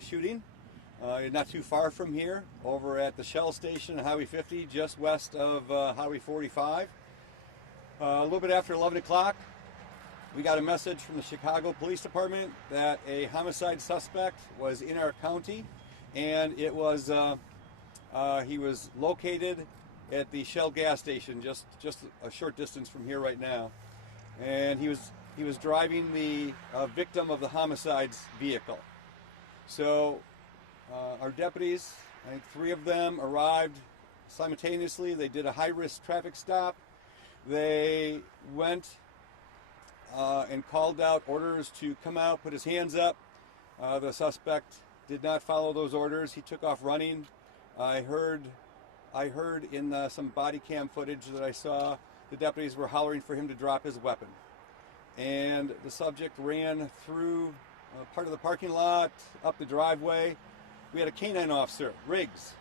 Shooting not too far from here over at the Shell station on Highway 50 just west of Highway 45. A little bit after 11 o'clock we got a message from the Chicago Police Department that a homicide suspect was in our county, and it was he was located at the Shell gas station just a short distance from here right now, and he was driving the victim of the homicide's vehicle. So our deputies, I think 3 of them, arrived simultaneously. They did a high-risk traffic stop. They went and called out orders to come out, put his hands up. The suspect did not follow those orders. He took off running. I heard in some body cam footage that I saw, the deputies were hollering for him to drop his weapon. And the subject ran through part of the parking lot, up the driveway. We had a canine officer, Riggs.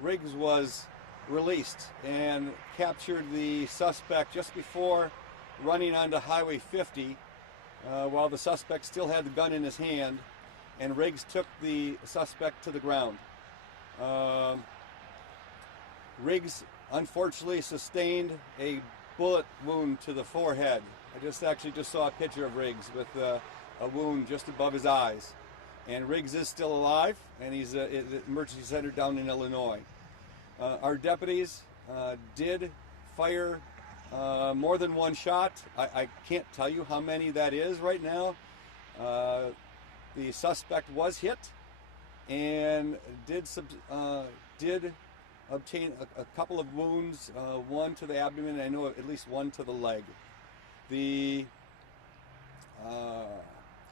Riggs was released and captured the suspect just before running onto Highway 50 while the suspect still had the gun in his hand, and Riggs took the suspect to the ground. Riggs unfortunately sustained a bullet wound to the forehead. I actually just saw a picture of Riggs with a wound just above his eyes. And Riggs is still alive, and he's at the emergency center down in Illinois. Our deputies did fire more than one shot. I can't tell you how many that is right now. The suspect was hit and did obtain a couple of wounds, one to the abdomen, and I know at least one to the leg.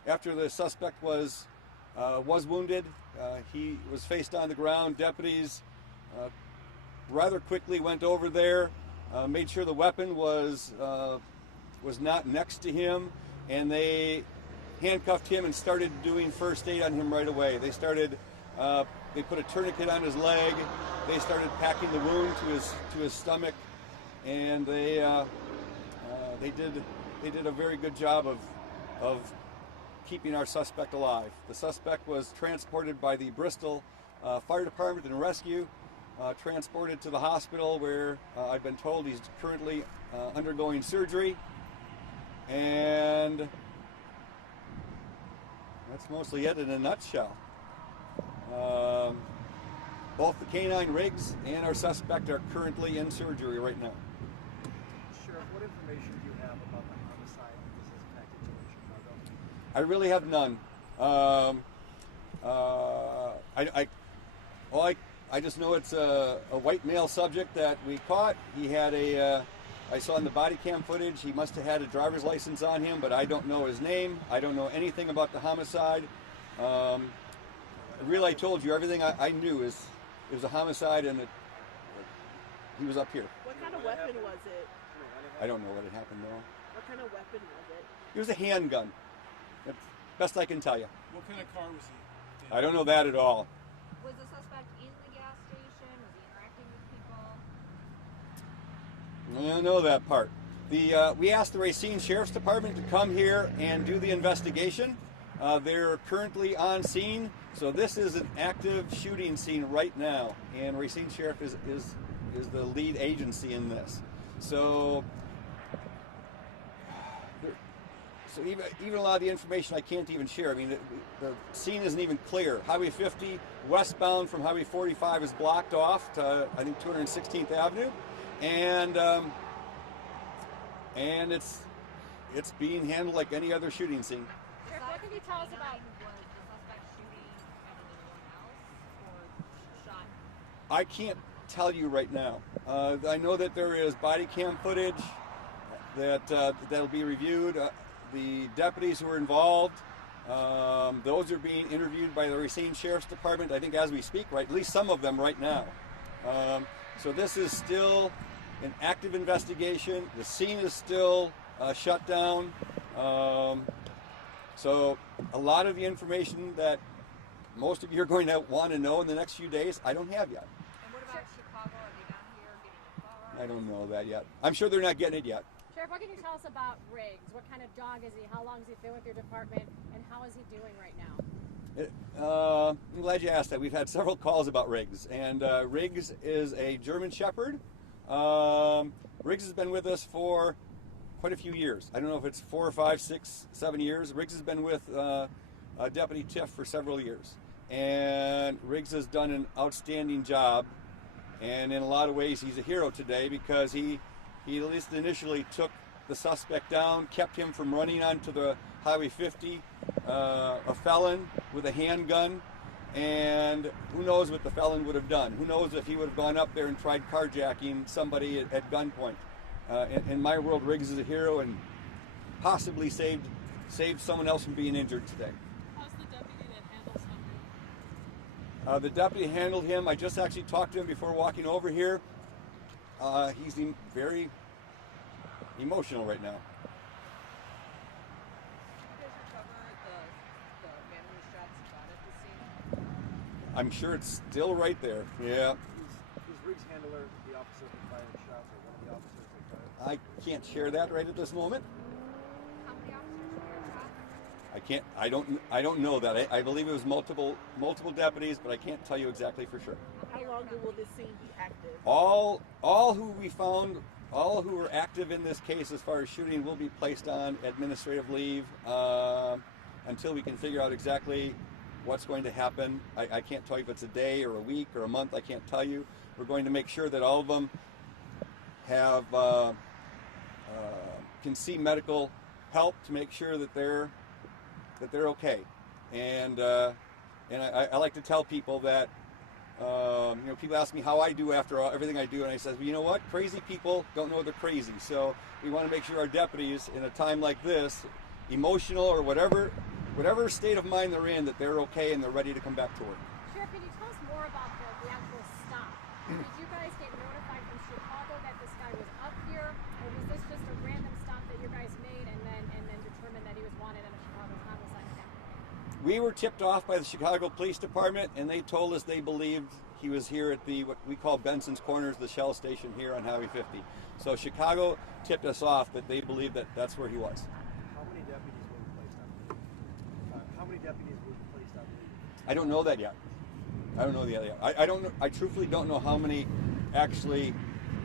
After the suspect was wounded, he was faced on the ground. Deputies rather quickly went over there, made sure the weapon was not next to him, and they handcuffed him and started doing first aid on him right away. They put a tourniquet on his leg. They started packing the wound to his stomach, and they did a very good job of keeping our suspect alive. The suspect was transported by the Bristol Fire Department and Rescue, transported to the hospital where I've been told he's currently undergoing surgery, and that's mostly it in a nutshell. Both the canine Riggs and our suspect are currently in surgery right now. Sheriff, what information do you have about the homicide that was impacted in Chicago? I really have none. I just know it's a white male subject that we caught. He had I saw in the body cam footage, he must have had a driver's license on him, but I don't know his name. I don't know anything about the homicide. Really, I told you everything I knew is it was a homicide, and he was up here. What kind of weapon was it? I don't know what had happened though. What kind of weapon was it? It was a handgun. That's best I can tell you. What kind of car was he in? I don't know that at all. Was the suspect in the gas station? Was he interacting with people? I don't know that part. We asked the Racine Sheriff's Department to come here and do the investigation. They're currently on scene, so this is an active shooting scene right now, and Racine Sheriff is the lead agency in this. So even a lot of the information I can't even share. I mean, the scene isn't even clear. Highway 50 westbound from Highway 45 is blocked off to, I think, 216th Avenue, and it's being handled like any other shooting scene. What can you tell us about, was the suspect shooting at anyone else or shot? I can't tell you right now. I know that there is body cam footage that'll be reviewed. The deputies who were involved, those are being interviewed by the Racine Sheriff's Department, I think as we speak, right? At least some of them right now. So this is still an active investigation. The scene is still shut down. So a lot of the information that most of you are going to want to know in the next few days, I don't have yet. And what about Chicago? Are they down here getting a car? I don't know that yet. I'm sure they're not getting it yet. Sheriff, what can you tell us about Riggs? What kind of dog is he? How long has he been with your department? And how is he doing right now? I'm glad you asked that. We've had several calls about Riggs, and Riggs is a German Shepherd. Riggs has been with us for quite a few years. I don't know if it's 4 or 5, 6, 7 years. Riggs has been with Deputy Tiff for several years, and Riggs has done an outstanding job. And in a lot of ways, he's a hero today because he at least initially took the suspect down, kept him from running onto the Highway 50, a felon with a handgun, and who knows what the felon would have done. Who knows if he would have gone up there and tried carjacking somebody at gunpoint. In my world, Riggs is a hero and possibly saved someone else from being injured today. How's the deputy that handles him? The deputy handled him. I just actually talked to him before walking over here. He's very emotional right now. Did you guys recover the man who was shot spot at the scene? I'm sure it's still right there. Yeah. Is Riggs' handler the officer who fired the shots, or one of the officers that fired? I can't share that right at this moment. How many officers were involved? I don't know that. I believe it was multiple deputies, but I can't tell you exactly for sure. How long will this scene be active? All who we found, all who were active in this case as far as shooting will be placed on administrative leave until we can figure out exactly what's going to happen. I can't tell you if it's a day or a week or a month. I can't tell you. We're going to make sure that all of them have can see medical help to make sure that they're okay. And I like to tell people that people ask me how I do after everything I do, and I said, well, you know what? Crazy people don't know they're crazy. So we want to make sure our deputies, in a time like this, emotional or whatever state of mind they're in, that they're okay and they're ready to come back to work. Sheriff, can you tell us more about the actual stop? Did you guys get notified from Chicago that this guy was up here, or was this just a random stop that you guys made and then determined that he was wanted in a Chicago homicide attack? We were tipped off by the Chicago Police Department, and they told us they believed he was here at what we call Benson's Corners, the Shell station here on Highway 50. So Chicago tipped us off that they believed that that's where he was. How many deputies were placed on leave? I don't know that yet. I don't know that yet. I don't know. I truthfully don't know how many actually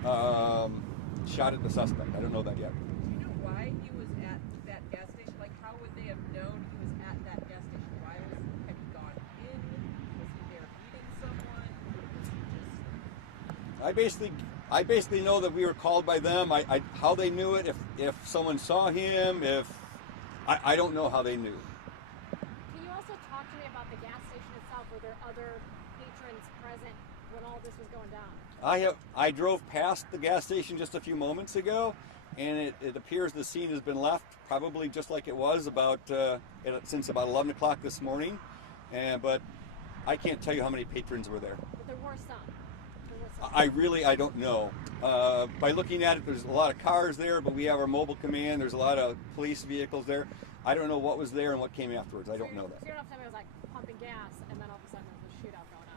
shot at the suspect. I don't know that yet. Do you know why he was at that gas station? Like, how would they have known he was at that gas station? Had he gone in? Was he there meeting someone? Was he just... I basically know that we were called by them. How they knew it, if someone saw him, I don't know how they knew. Can you also talk to me about the gas station itself? Were there other patrons present when all this was going down? I drove past the gas station just a few moments ago, and it appears the scene has been left probably just like it was since about 11 o'clock this morning. But I can't tell you how many patrons were there. But there were some. I don't know. By looking at it, there's a lot of cars there, but we have our mobile command. There's a lot of police vehicles there. I don't know what was there and what came afterwards. I don't know that. So you're not telling me it was like pumping gas and then all of a sudden there's a shootout going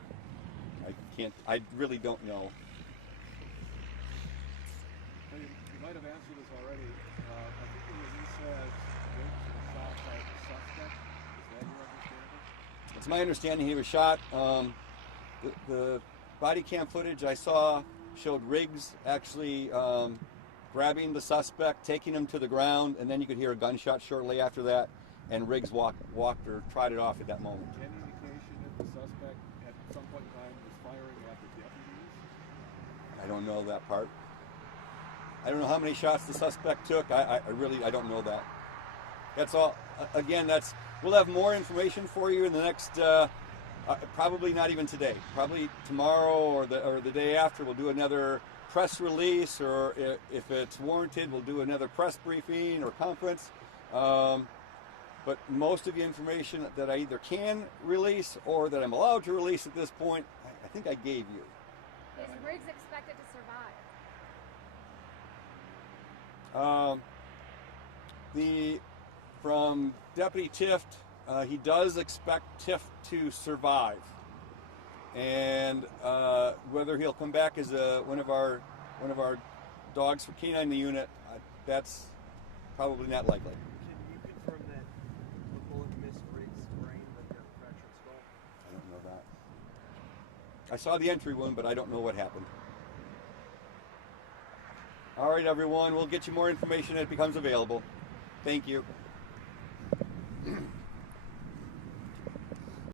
on? I really don't know. Well, you might have answered this already. I think it was you said Riggs was shot by the suspect. Is that your understanding? It's my understanding he was shot. The body cam footage I saw showed Riggs actually grabbing the suspect, taking him to the ground, and then you could hear a gunshot shortly after that, and Riggs walked or trotted off at that moment. Any indication that the suspect at some point in time was firing at the deputies? I don't know that part. I don't know how many shots the suspect took. I don't know that. That's all. Again, we'll have more information for you in the next. Probably not even today. Probably tomorrow or the day after. We'll do another press release, or if it's warranted, we'll do another press briefing or conference. But most of the information that I either can release or that I'm allowed to release at this point, I think I gave you. Is Riggs expected to survive? From Deputy Tift, he does expect Tift to survive, and whether he'll come back as one of our dogs for canine in the unit, that's probably not likely. Can you confirm that the bullet missed Riggs' brain, but got a fracture I saw the entry wound, but I don't know what happened. All right, everyone, we'll get you more information as it becomes available. Thank you.